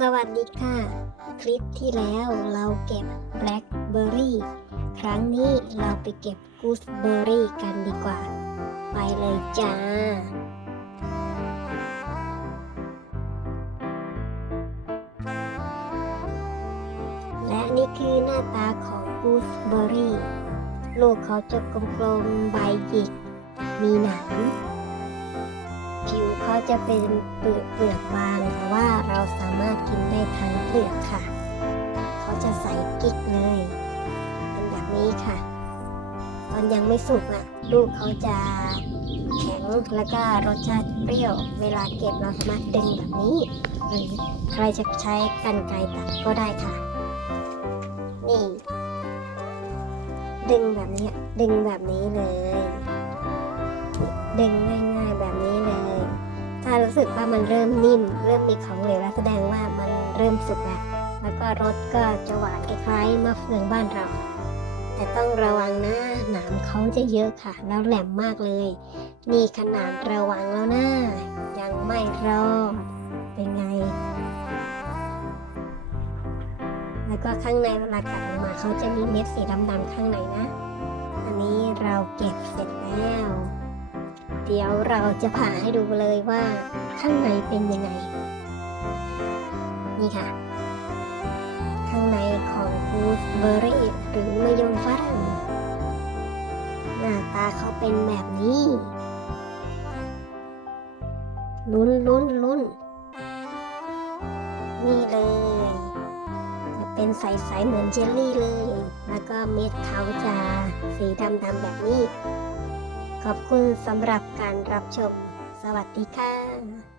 สวัสดีค่ะ คลิปที่แล้วเราเก็บแบล็คเบอร์รี่ครั้งนี้เราไปเก็บกูสเบอร์รี่กันดีกว่า ไปเลยจ้า และนี่คือหน้าตาของกูสเบอร์รี่ ลูกเขาจะกลมๆใบหยิก มีหนาม เขาจะเป็นเปลือกเปลือกบางแต่ว่าเราสามารถกินได้ทั้งเปลือกค่ะ เขาจะใส่กิ๊กเลย เป็นแบบนี้ค่ะ ตอนยังไม่สุกอะ ลูกเขาจะแข็งแล้วก็รสชาติเปรี้ยว เวลาเก็บเราสามารถดึงแบบนี้หรือใครจะใช้กรรไกรตัดก็ได้ค่ะ นี่ ดึงแบบนี้ดึงแบบนี้เลย ดึงง่ายๆแบบนี้ารู้สึกว่ามันเริ่มนิ่ม เริ่มมีของเหลวแล้วแสดงว่ามันเริ่มสุกแล้วแล้วก็รสก็จะหวานคล้ายๆมะเฟืองบ้านเรา แต่ต้องระวังนะหนามเขาจะเยอะค่ะ แล้วแหลมมากเลย นี่ขนาดระวังแล้วนะยังไม่รอดเป็นไง แล้วก็ข้างในเวลากัดออกมาเขาจะมีเม็ดสีดำๆข้างในนะ อันนี้เราเก็บเสร็จแล้ว เดี๋ยวเราจะผ่าให้ดูเลยว่าข้างในเป็นยังไง นี่ค่ะ ข้างในของกูสเบอรี่หรือมะยงฝรั่งหน้าตาเขาเป็นแบบนี้ ลุ้นลุ้นลุ้นนี่เลย จะเป็นใส ๆ เหมือนเจลลี่เลย แล้วก็เม็ดเขาจะสีดำ ๆ แบบนี้ ขอบคุณสำหรับการรับชม สวัสดีค่ะ